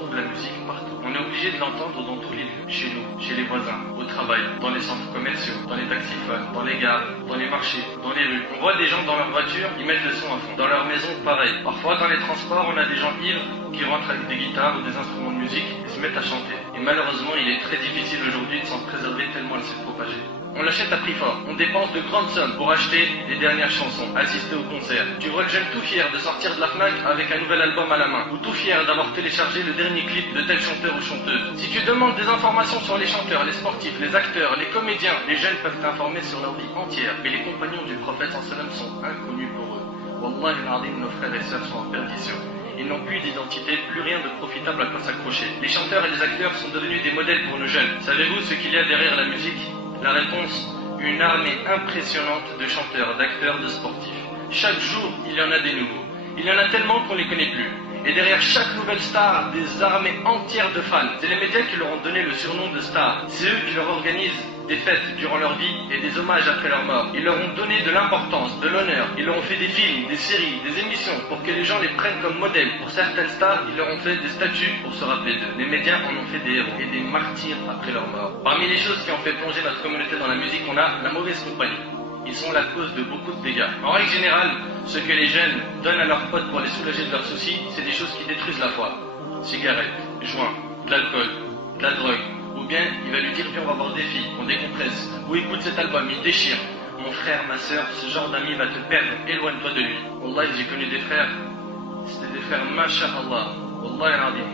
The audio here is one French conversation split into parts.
trouve la musique partout. On est obligé de l'entendre dans tous les lieux, chez nous, chez les voisins, au travail, dans les centres commerciaux, dans les taxiphones, dans les gares, dans les marchés, dans les rues. On voit des gens dans leur voiture, ils mettent le son à fond. Dans leur maison, pareil. Parfois, dans les transports, on a des gens ivres qui rentrent avec des guitares ou des instruments de musique et se mettent à chanter. Et malheureusement, il est très difficile aujourd'hui de s'en préserver tellement elle s'est propagée. On l'achète à prix fort, on dépense de grandes sommes pour acheter les dernières chansons, assister au concert. Tu vois le jeune tout fier de sortir de la FNAC avec un nouvel album à la main, ou tout fier d'avoir téléchargé le dernier clip de tel chanteur ou chanteuse. Si tu demandes des informations sur les chanteurs, les sportifs, les acteurs, les comédiens, les jeunes peuvent t'informer sur leur vie entière. Mais les compagnons du prophète sallam sont inconnus pour eux. Wallahi al-azim, nos frères et sœurs sont en perdition. Ils n'ont plus d'identité, plus rien de profitable à quoi s'accrocher. Les chanteurs et les acteurs sont devenus des modèles pour nos jeunes. Savez-vous ce qu'il y a derrière la musique? La réponse, une armée impressionnante de chanteurs, d'acteurs, de sportifs. Chaque jour, il y en a des nouveaux. Il y en a tellement qu'on ne les connaît plus. Et derrière chaque nouvelle star, des armées entières de fans. C'est les médias qui leur ont donné le surnom de star. C'est eux qui leur organisent des fêtes durant leur vie et des hommages après leur mort. Ils leur ont donné de l'importance, de l'honneur. Ils leur ont fait des films, des séries, des émissions pour que les gens les prennent comme modèle. Pour certaines stars, ils leur ont fait des statues pour se rappeler d'eux. Les médias en ont fait des héros et des martyrs après leur mort. Parmi les choses qui ont fait plonger notre communauté dans la musique, on a la mauvaise compagnie. Ils sont la cause de beaucoup de dégâts. En règle générale, ce que les jeunes donnent à leurs potes pour les soulager de leurs soucis, c'est des choses qui détruisent la foi. Cigarettes, joints, de l'alcool, de la drogue. Ou bien, il va lui dire, viens, on va voir des filles, on décompresse. Ou écoute cet album, il déchire. Mon frère, ma soeur, ce genre d'ami va te perdre, éloigne-toi de lui. Wallah, j'ai connu des frères, c'était des frères, masha'Allah. Wallah al-azim.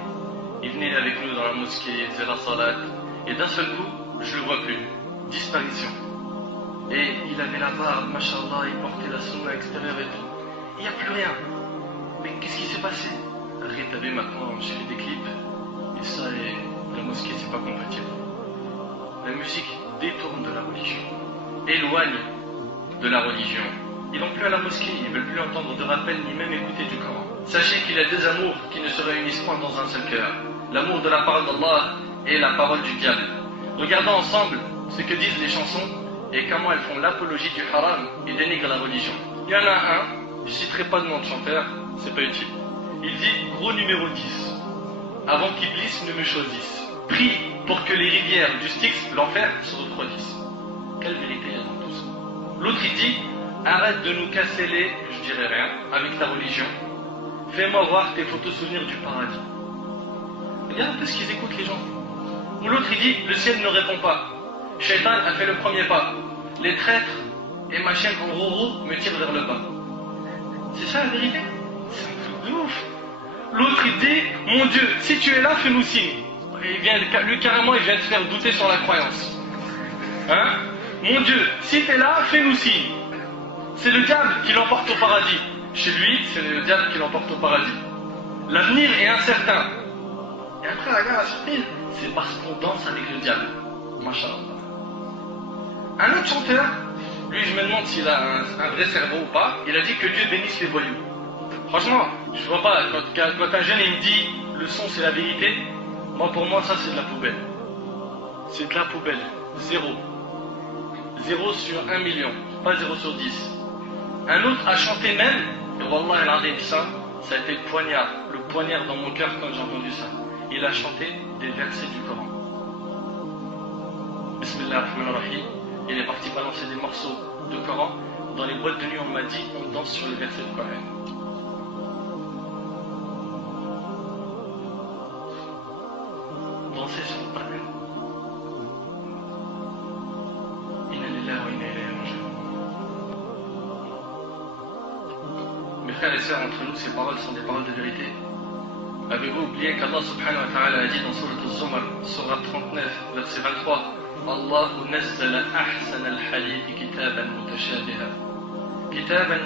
Ils venaient avec nous dans la mosquée, ils faisaient la salat. Et d'un seul coup, je le vois plus. Disparition. Et il avait la barbe, mashallah, il portait la sunna extérieure et tout. Il n'y a plus rien. Mais qu'est-ce qui s'est passé? Après, t'as vu, maintenant, je fais des clips. Et ça, et la mosquée, c'est pas compatible. La musique détourne de la religion. Éloigne de la religion. Ils vont plus à la mosquée, ils ne veulent plus entendre de rappel, ni même écouter du Coran. Sachez qu'il y a deux amours qui ne se réunissent point dans un seul cœur. L'amour de la parole d'Allah et la parole du diable. Regardons ensemble ce que disent les chansons et comment elles font l'apologie du haram et dénigrent la religion. Il y en a un, je ne citerai pas de nom de chanteur, c'est pas utile. Il dit, gros numéro 10, avant qu'Iblis ne me choisisse. Prie pour que les rivières du Styx, l'enfer, se refroidissent. Quelle vérité il y a dans tout ça? L'autre il dit, arrête de nous casser les, je dirais rien, avec ta religion. Fais-moi voir tes photos souvenirs du paradis. Regarde un peu ce qu'ils écoutent les gens. Ou l'autre il dit, le ciel ne répond pas. Shaitan a fait le premier pas. Les traîtres et ma chaîne en roro me tirent vers le bas. C'est ça la vérité? C'est un truc de ouf. L'autre il dit, mon Dieu, si tu es là, fais-nous signe. Lui carrément il vient te faire douter sur la croyance. Hein? Mon Dieu, si tu es là, fais-nous signe. C'est le diable qui l'emporte au paradis. Chez lui, c'est le diable qui l'emporte au paradis. L'avenir est incertain. Et après, regarde la surprise, c'est parce qu'on danse avec le diable. Masha'Allah. Un autre chanteur, lui je me demande s'il a un vrai cerveau ou pas, il a dit que Dieu bénisse les voyous. Franchement, je vois pas, quand un jeune il me dit le son c'est la vérité, pour moi ça c'est de la poubelle. C'est de la poubelle. Zéro. 0 sur 1 million, pas 0 sur 10. Un autre a chanté même, et Wallah al-azim, ça a été le poignard dans mon cœur quand j'ai entendu ça. Il a chanté des versets du Coran. Bismillah ar-Rahman ar-Rahim. Il est parti balancer des morceaux de Coran. Dans les boîtes de nuit, on m'a dit, on danse sur les versets du Coran. Danser sur le Coran. Mes frères et sœurs, entre nous, ces paroles sont des paroles de vérité. Avez-vous oublié qu'Allah subhanahu wa ta'ala a dit dans Surat al-Zumar, Surat 39, verset 23, Allahu nazzala ahsan al-hadith kitaban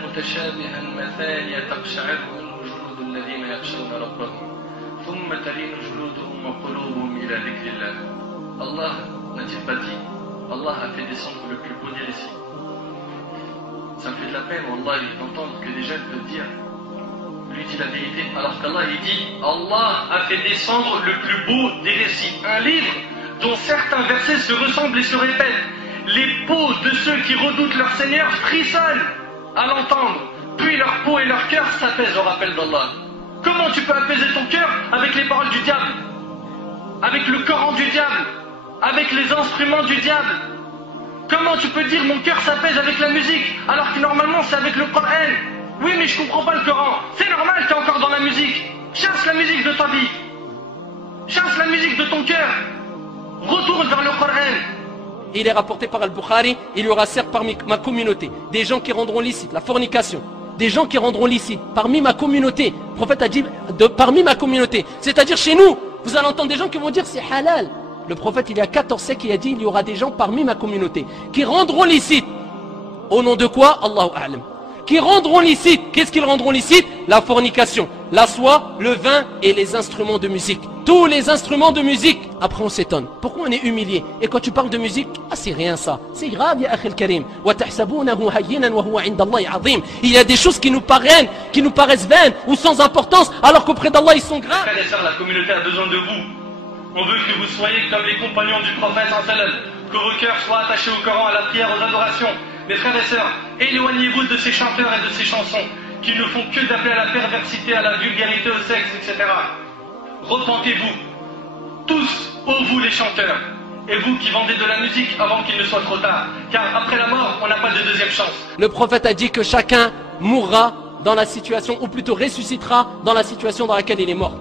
mutashabihan mathaniya taqsha'irru minhu juludu alladhina yakhshawna rabbahum thumma talinu juluduhum wa qulubuhum ila dhikrillah. Allah n'a-t-il pas dit, Allah a fait descendre le plus beau des récits. Ça me fait de la peine, Wallah, d'entendre que des jeunes peuvent dire, lui dit la vérité, alors qu'Allah il dit, Allah a fait descendre le plus beau des récits, un livre dont certains versets se ressemblent et se répètent. Les peaux de ceux qui redoutent leur Seigneur frissonnent à l'entendre, puis leur peau et leur cœur s'apaisent au rappel d'Allah. Comment tu peux apaiser ton cœur avec les paroles du diable, avec le Coran du diable, avec les instruments du diable? Comment tu peux dire mon cœur s'apaise avec la musique, alors que normalement c'est avec le Coran? Oui, mais je comprends pas le Coran. C'est normal, t'es encore dans la musique. Chasse la musique de ta vie. Chasse la musique de ton cœur. Retourne vers le Coran. Il est rapporté par Al-Bukhari, il y aura certes parmi ma communauté des gens qui rendront licite la fornication, des gens qui rendront licite parmi ma communauté. Le prophète a dit parmi ma communauté, c'est-à-dire chez nous. Vous allez entendre des gens qui vont dire c'est halal. Le prophète, il y a 14 siècles, il a dit il y aura des gens parmi ma communauté qui rendront licite. Au nom de quoi? Allahu a'lam. Qui rendront licite. Qu'est-ce qu'ils rendront licite? La fornication, la soie, le vin et les instruments de musique. Tous les instruments de musique. Après on s'étonne. Pourquoi on est humilié? Et quand tu parles de musique, ah c'est rien ça. C'est grave, ya akhi al-karim. Il y a des choses qui nous paraissent vaines ou sans importance, alors qu'auprès d'Allah ils sont graves. Frères et sœurs, la communauté a besoin de vous. On veut que vous soyez comme les compagnons du prophète sallam, que vos cœurs soient attachés au Coran, à la prière, aux adorations. Mes frères et sœurs, éloignez-vous de ces chanteurs et de ces chansons qui ne font que d'appeler à la perversité, à la vulgarité, au sexe, etc. Repentez-vous, tous, ô vous les chanteurs, et vous qui vendez de la musique avant qu'il ne soit trop tard, car après la mort, on n'a pas de deuxième chance. Le prophète a dit que chacun mourra dans la situation, ou plutôt ressuscitera dans la situation dans laquelle il est mort.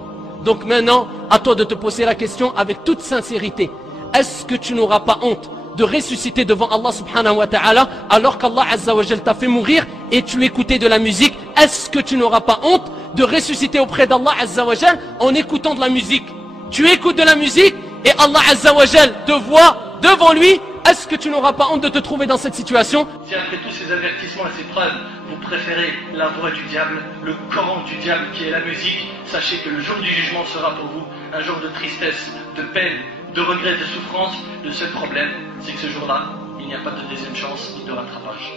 Donc maintenant, à toi de te poser la question avec toute sincérité. Est-ce que tu n'auras pas honte de ressusciter devant Allah subhanahu wa ta'ala alors qu'Allah azza wa jal t'a fait mourir et tu écoutais de la musique? Est-ce que tu n'auras pas honte de ressusciter auprès d'Allah azza wa jal en écoutant de la musique? Tu écoutes de la musique et Allah azza wa jal te voit devant lui. Est-ce que tu n'auras pas honte de te trouver dans cette situation? Si après tous ces avertissements et ces preuves, vous préférez la voix du diable, le Coran du diable qui est la musique, sachez que le jour du jugement sera pour vous un jour de tristesse, de peine, de regret, de souffrance. Le seul problème, c'est que ce jour-là, il n'y a pas de deuxième chance ni de rattrapage.